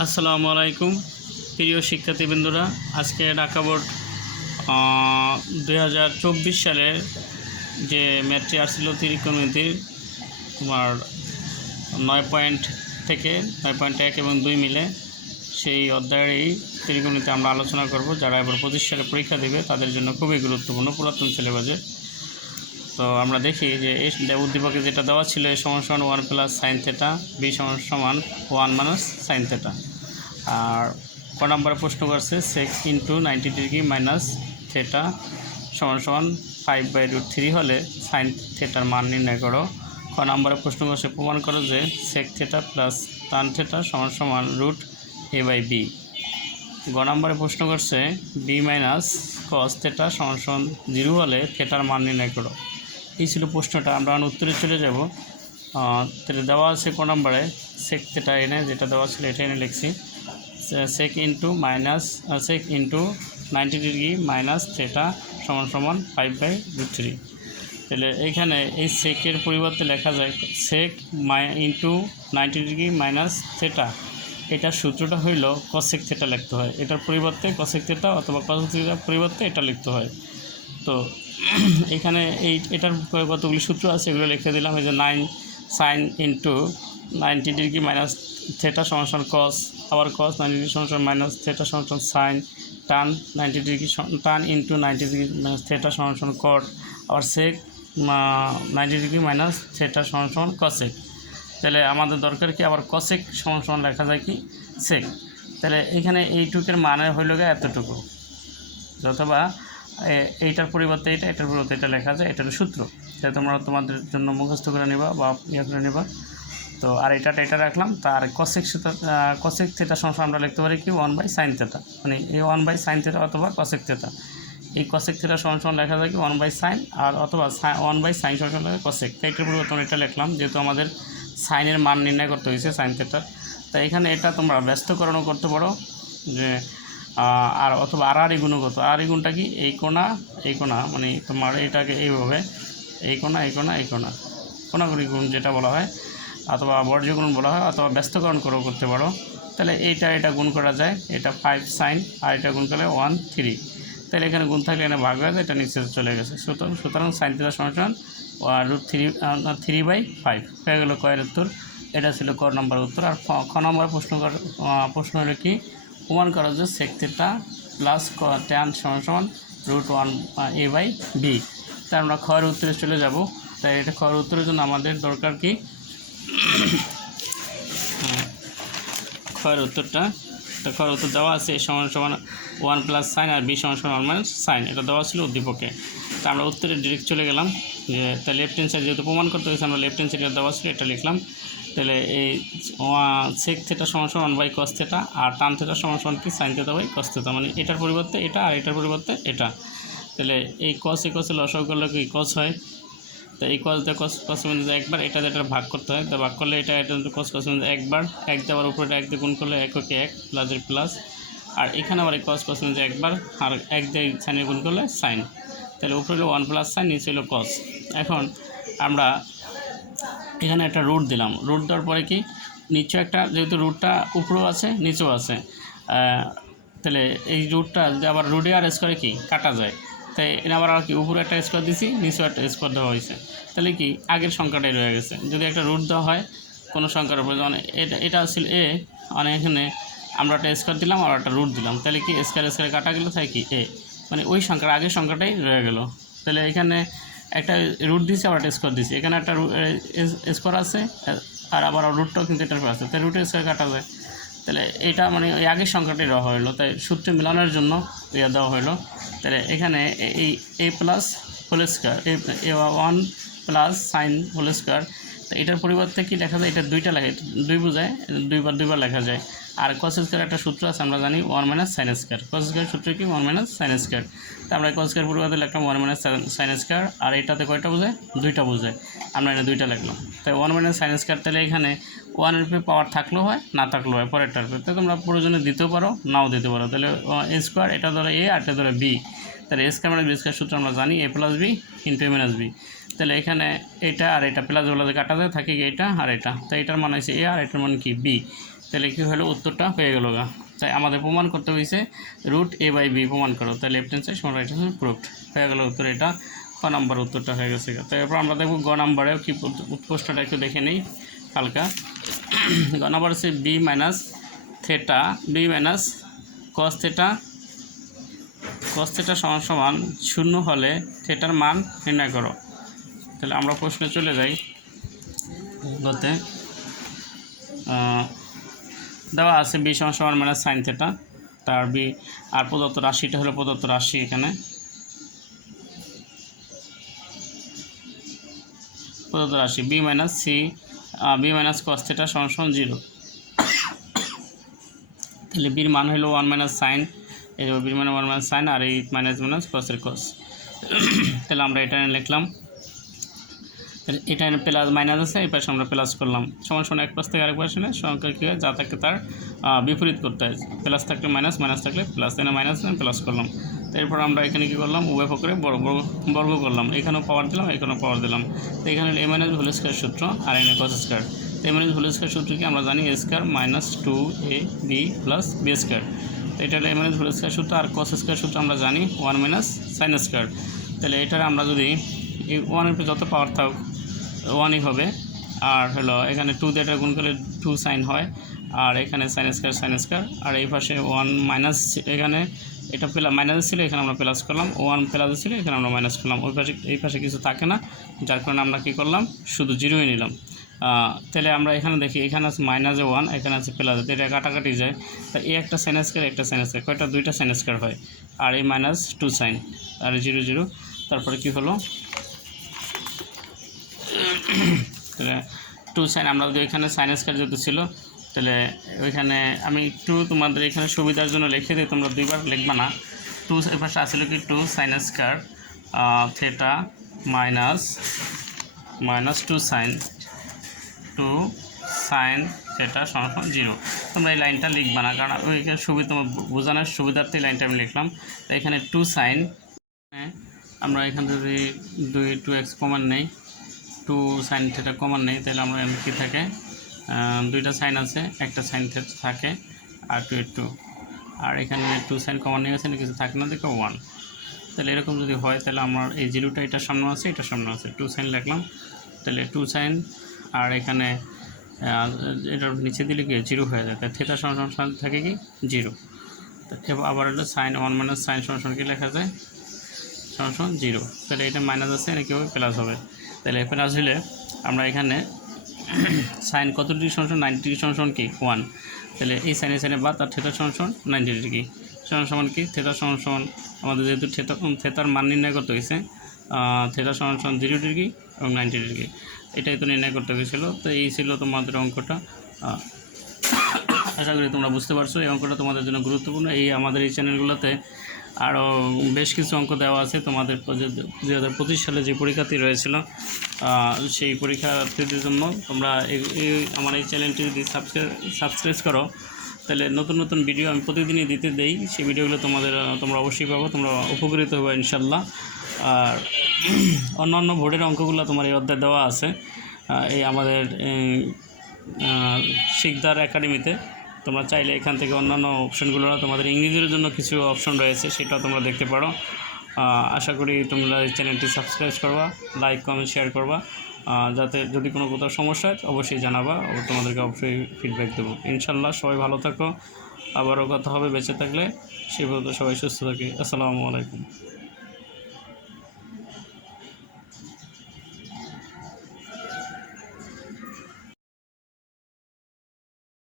আসসালামু আলাইকুম, প্রিয় শিক্ষার্থীবৃন্দরা। আজকে ঢাকা বোর্ড দুই হাজার চব্বিশ সালের যে ম্যাথটি আসছিল ত্রিকোণমিতির, তোমার নয় পয়েন্ট থেকে নয় পয়েন্ট এক এবং দুই মিলে, সেই অধ্যায়ের এই ত্রিকোণিতে আমরা আলোচনা করব। যারা এবার পঁচিশ সালে পরীক্ষা দেবে, তাদের জন্য খুবই গুরুত্বপূর্ণ পুরাতন সিলেবাসের তো আমরা দেখি যে এই উদ্দীপকে যেটা দেওয়া ছিল এ সমান সমান one plus sine theta, B সমান সমান ওয়ান মাইনাস সাইন থেটা। আর ক নম্বরে প্রশ্ন করছে sec into ninety degree minus theta সমান সমান ফাইভ বাই রুট থ্রি হলে সাইন থেটার মান নির্ণয় করো। ক নম্বরে প্রশ্ন করছে, প্রমাণ করো যে sec theta plus tan theta সমান সমান রুট এ বাই বি গ নম্বরে প্রশ্ন করছে বি মাইনাস কস থেটা সমান সমান জিরো হলে থেটার মান নির্ণয় করো। এই ছিল প্রশ্নটা, আমরা উত্তরে চলে যাব। তাহলে দেওয়া আছে ক নম্বরে? সেক থেটা এনে যেটা দেওয়া ছিল এটা এনে লিখছি। Sec into minus sec into ninety degree minus theta সমান সমান ফাইভ বাই রুট থ্রি তাহলে এইখানে এই সেকের পরিবর্তে লেখা যায় sec my into ninety degree minus theta এটার সূত্রটা হইল কসেক থেটা লিখতে হয়। এটার পরিবর্তে কসেক থেটা অথবা কসেক থেটার পরিবর্তে এটা লিখতে হয়। তো এখানে এই, এটার কতগুলি সূত্র আছে, এগুলো লিখে দিলাম। এই যে nine sine into ninety degree minus theta সমান কস আবার কস নাইনটি ডিগ্রি সমান মাইনাস থেটা সমান sine tan ninety degree tan into ninety degree minus theta সমান কট আবার sec ninety degree minus theta সমান কসেক তাহলে আমাদের দরকার কি, আবার কসেক সমান লেখা যায় কি? সেক তাহলে এখানে এইটুকের মানে হইল গিয়ে এতটুকু। অথবা এইটার পরিবর্তে এটা এটার পরিবর্তে এটা লেখা যায় এটার সূত্র। তাই তোমরা তোমাদের জন্য মুখস্থ করে নিবা বা ইয়ে করে নিবা। তো আর এটা এটা রাখলাম তার কসেক কসেক থেটা সংখ্যা আমরা লিখতে পারি কি? ওয়ান বাই সাইন থেটা মানে এই ওয়ান বাই সাইন থেটা অথবা কসেক থেটা এই কসেক থেটা সমান লেখা যায় কি ওয়ান বাই সাইন আর অথবা ওয়ান বাই সাইন সমান লেখা কসেক তাই এটার পরিবর্তন এটা লিখলাম, যেহেতু আমাদের সাইনের মান নির্ণয় করতে হয়েছে সাইন থেটার তাই এখানে এটা তোমরা ব্যস্তকরণও করতে পারো, যে আর অথবা আড়াআড়ি গুণগত আড়াআড়ি গুণটা কি? এই কোণা এই কোণা মানে তোমার এটাকে এইভাবে, এই কোণা এই কোণা এই কোণা। কোণাগুড়ি গুণ যেটা বলা হয়, অথবা বর্জ্য গুণ বলা হয়, অথবা ব্যস্তকরণ করেও করতে পারো। তাহলে এইটা এটা গুণ করা যায়, এটা ফাইভ সাইন আর এটা গুণ করলে ওয়ান থ্রি তাহলে এখানে গুণ থাকলে এখানে ভাগ হয়ে এটা নিচে চলে গেছে। সুতরাং সুতরাং সাইন থিটা সমান root three three by five হয়ে গেলো কয়ের উত্তর, এটা ছিল ক নম্বর উত্তর। আর খ- নম্বর প্রশ্ন প্রশ্ন হলো কি? প্রমাণ করা যে সেক থেটা প্লাস ট্যান সমান সমান root one A by B তাই আমরা খয়ের উত্তরে চলে যাব। তাই এটা খয়ের উত্তরের জন্য আমাদের দরকার কি? খয়ের উত্তরটা। খয়ের উত্তর দেওয়া আছে সমান সমান ওয়ান প্লাস সাইন আর বি সমান সমান ওয়ান মাইনাস সাইন এটা দেওয়া ছিল উদ্দীপকে। তা আমরা উত্তরে ডিরেক্ট চলে গেলাম, যে তা লেফট হ্যান্ড সাইড যেহেতু প্রমাণ করতে হয়েছে, আমরা লেফট হ্যান্ড সাইডে দেওয়া ছিল, এটা লিখলাম। তাহলে এই সেক থেটা সমান সমান বাই কস থেটা আর টান থেটা সমান কি? Sine theta by cos theta মানে এটার পরিবর্তে এটা আর এটার পরিবর্তে এটা। তাহলে এই কস এ কসে লসাগু করলে কি কস হয়? তো এই কস দিয়ে কস কস মিনিটে একবার এটা এটা ভাগ করতে হয়, তো ভাগ করলে এটা এটা কস কস মিনিটে একবার, এক দেওয়ার উপরে এক দিয়ে গুণ করলে এক ওকে এক প্লাসের প্লাস আর এখানে আবার এই কস কস মিনিটে একবার আর এক দিয়ে সাইনে গুণ করলে সাইন তাহলে উপরে হলো ওয়ান প্লাস সাইন নিচে হলো কস এখন আমরা এখানে একটা রুট দিলাম। রুট দেওয়ার পরে কি? নিচে একটা, যেহেতু রুটটা উপরেও আছে, নিচেও আছে তাহলে এই রুটটা আবার রুটে আর স্কোয়ারে কি? কাটা যায়। তাই এটা আবার আর কি, উপরে একটা স্কোয়ার দিছি, নিচেও একটা স্কোয়ার দেওয়া হয়েছে। তাহলে কি? আগের সংখ্যাটাই রয়ে গেছে। যদি একটা রুট দেওয়া হয়, কোনো সংখ্যার উপরে যেমন এটা এটা ছিল এ মানে এখানে আমরা একটা স্কোয়ার দিলাম আর একটা রুট দিলাম। তাহলে কি? স্কোয়ার স্কোয়ার কাটা গেলে, তাই কি? এ মানে ওই সংখ্যার আগের সংখ্যাটাই রয়ে গেল। তাহলে এখানে একটা রুট দিয়েছি, আবার একটা স্কোয়ার দিয়েছি। এখানে একটা স্কোয়ার আছে, আর আবার রুটটাও কিন্তু এটার আছে। তাই রুটের স্কোয়ার কাটা যায়। তাহলে এটা মানে ওই আগের সংখ্যাটাই দেওয়া হলো তাই সূত্রে মেলানোর জন্য ইয়ে দেওয়া হলো তাহলে এখানে এই A plus whole square A one plus sine whole square তো এটার পরিবর্তে কি লেখা যায়? এটা দুইটা লেখা দুই বোঝায়, দুইবার দুইবার লেখা যায়। আর কস স্কোয়ার একটা সূত্র আছে, আমরা জানি one minus sine square cos square সূত্র কি? ওয়ান মাইনাস সাইন স্কোয়ার তো আমরা কস স্কোয়ার পরিবর্তে লিখলাম ওয়ান মাইনাস সাইন স্কোয়ার আর এটাতে কয়টা বোঝায়? দুইটা বোঝায়। আমরা এটা দুইটা লিখলাম। তাই ওয়ান মাইনাস সাইন স্কোয়ার তাহলে এখানে ওয়ানের উপরে পাওয়ার থাকলেও হয়, না থাকলেও হয়, পরেরটার তাহলে তোমরা প্রয়োজনে দিতেও পারো, নাও দিতে পারো। তাহলে এ স্কোয়ার এটা ধরো এ আর এটা ধরো বি তাহলে এ স্কোয়ার মানে বি স্কোয়ার সূত্র আমরা জানি A plus B into A minus B তাহলে এখানে এটা আর এটা প্লাস বলা কাটা যায়, থাকে এটা আর এটা। তো এটার মানে হচ্ছে এ আর এটার মানে কি বি তাহলে কী হলো? উত্তরটা হয়ে গেল গা। তাই আমাদের প্রমাণ করতে হয়েছে রুট এ বাই বি প্রমাণ করো। তাই লেফট হ্যান্ড সাইড সমান রাইট হ্যান্ড প্রুফড হয়ে গেল উত্তর এটা। ক নাম্বার উত্তরটা হয়ে গেছে। তো এরপর আমরা দেখব গ নাম্বারেও কি উৎপোষ্টটা একটু দেখে নেই হালকা। গ নাম্বার হচ্ছে B minus theta B minus cos theta cos theta সমান সমান শূন্য হলে থেটার মান নির্ণয় করো। তাহলে আমরা প্রশ্নে চলে যাই গতে দেওয়া আছে বি সমান সমান মানে সাইন থেটা, তার বি, আর প্রদত্ত রাশিটা হলো প্রদত্ত রাশি এখানে। প্রদত্ত রাশি, B minus C B minus cos theta সমান সমান জিরো। তাহলে বির মান হলো ওয়ান মাইনাস সাইন, এই বির মানে ওয়ান মাইনাস সাইন, আর এই মাইনাস মাইনাস কসের কস। তাহলে আমরা এটা লিখলাম। এটা প্লাস মাইনাস আছে, এই পাশে আমরা প্লাস করলাম। সমান সমান এক পাশ থেকে আরেক পাশে সংখ্যা কী হয়? যা থাকে তার বিপরীত করতে হয়। প্লাস থাকলে মাইনাস মাইনাস থাকলে প্লাস এনে মাইনাস প্লাস করলাম। এরপর আমরা এখানে কী করলাম? উভয় পক্ষে বর্গ, বর্গ- করলাম। এখানেও পাওয়ার দিলাম, এখানেও পাওয়ার দিলাম। তো এখানে এ মাইনাস হোল স্কোয়ার সূত্র আর এনে কস স্কোয়ার তো এ মাইনাস হোল স্কোয়ার সূত্র কি আমরা জানি A square minus two A B plus B square তো এটা এ মাইনাস হোল স্কোয়ার সূত্র আর কস স্কোয়ার সূত্র আমরা জানি ওয়ান মাইনাস সাইন স্কোয়ার তাহলে এটার আমরা যদি এই ওয়ানের যত পাওয়ার থাকুক ওয়ানই হবে। আর হলো এখানে টু দিয়ে গুণ করলে টু সাইন হয়। আর এখানে সাইন স্কোয়ার সাইন স্কোয়ার আর এই পাশে ওয়ান মাইনাস এখানে, এটা প্লাস মাইনাস ছিল, এখানে আমরা প্লাস করলাম। ওয়ান প্লাস ছিল, এখানে আমরা মাইনাস করলাম। ওই পাশে, এই পাশে কিছু থাকে না, যার কারণে আমরা কী করলাম? শুধু জিরোই নিলাম। তাহলে আমরা এখানে দেখি, এখানে আছে মাইনাস ওয়ান এখানে আছে প্লাস এটা কাটাকাটি যায়। তা এই একটা সাইন স্কোয়ার একটা সাইন স্কোয়ার কয়টা? দুইটা সাইন স্কোয়ার হয়। আর এই মাইনাস টু সাইন আর জিরো জিরো তারপরে কি হলো? তাহলে টু সাইন আমরা যদি এখানে সাইন স্কোয়ার যেহেতু ছিল, তাহলে ওইখানে আমি একটু তোমাদের এখানে সুবিধার জন্য লিখে দিই, তোমরা দুইবার লিখবা না। টু এর পাশে আসলে কি two sine square theta minus minus two sine two sine theta সমান জিরো তোমরা এই লাইনটা লিখবা না, কারণ ওইখানে সুবিধা তোমার বোঝানোর সুবিধার্থে লাইনটা আমি লিখলাম। তো এখানে টু সাইন আমরা এখানে যদি দুই টু এক্স কমান নেই টু সাইন থেটা কমান নেই, তাহলে আমরা এখানে কী থাকে? দুইটা সাইন আছে, একটা সাইন থেটা থাকে, আর টু এর টু। আর এখানে টু সাইন কমান আছে কিছু থাকে না, দেখো ওয়ান। তাহলে এরকম যদি হয়, তাহলে আমার এই জিরোটা এটার সামনে আছে এটার সামনে আছে। টু সাইন লিখলাম, তাহলে টু সাইন, আর এখানে এটার নিচে দিলে কি, জিরো হয়ে যায়। তাহলে থেটার সমান থাকে কি, জিরো। আবার হলো সাইন ওয়ান মাইনাস সাইন সমান কি লেখা যায়? সমান জিরো। তাহলে এটা মাইনাস আছে, এটা কীভাবে প্লাস হবে। তাহলে প্লাস হলে আমরা এখানে সাইন কত ডিগ্রি সমান? নাইনটি ডিগ্রি সমান কি? ওয়ান তাহলে এই সাইনে সাইনে বাদ আর সমান সমান নাইনটি ডিগ্রি। সমান সমান কি? থেতার সমান আমাদের যেহেতু থেতা থেতার মান নির্ণয় করতে হয়েছে সমান সমান জিরো ডিগ্রি এবং নাইনটি ডিগ্রি। এটাই তো নির্ণয় করতে হয়েছিল তো এই ছিল তোমাদের অঙ্কটা। আশা করি তোমরা বুঝতে পারছ। এই অঙ্কটা তোমাদের জন্য গুরুত্বপূর্ণ। এই আমাদের এই চ্যানেলগুলোতে আরও বেশ কিছু অঙ্ক দেওয়া আছে তোমাদের দু হাজার পঁচিশ সালে যে পরীক্ষার্থী রয়েছিল সেই পরীক্ষার্থীদের জন্য তোমরা আমার এই চ্যানেলটি যদি সাবস্ক্রাইব করো, তাহলে নতুন নতুন ভিডিও আমি প্রতিদিনই দিতে দেই। সেই ভিডিওগুলো তোমাদের, তোমরা অবশ্যই পাবো, তোমরা উপকৃত হবে ইনশাল্লাহ। আর অন্যান্য বোর্ডের অঙ্কগুলো তোমার এই অধ্যায় দেওয়া আছে। এই আমাদের শিকদার একাডেমিতে। তোমরা চাইলে এখান থেকে অন্যান্য অপশনগুলো তোমাদের ইংরেজির জন্য কিছু অপশন রয়েছে, সেটাও তোমরা দেখতে পারো। আশা করি তোমরা এই চ্যানেলটি সাবস্ক্রাইব করবা লাইক কমেন্ট শেয়ার করবা। যাতে যদি কোনো কোথাও সমস্যা হয়, অবশ্যই জানাবা ও তোমাদেরকে অবশ্যই ফিডব্যাক দেবো। ইনশাল্লাহ সবাই ভালো থাকো। আবারও কথা হবে বেঁচে থাকলে। সেই পর্যন্ত সবাই সুস্থ থাকে। আসসালামু আলাইকুম।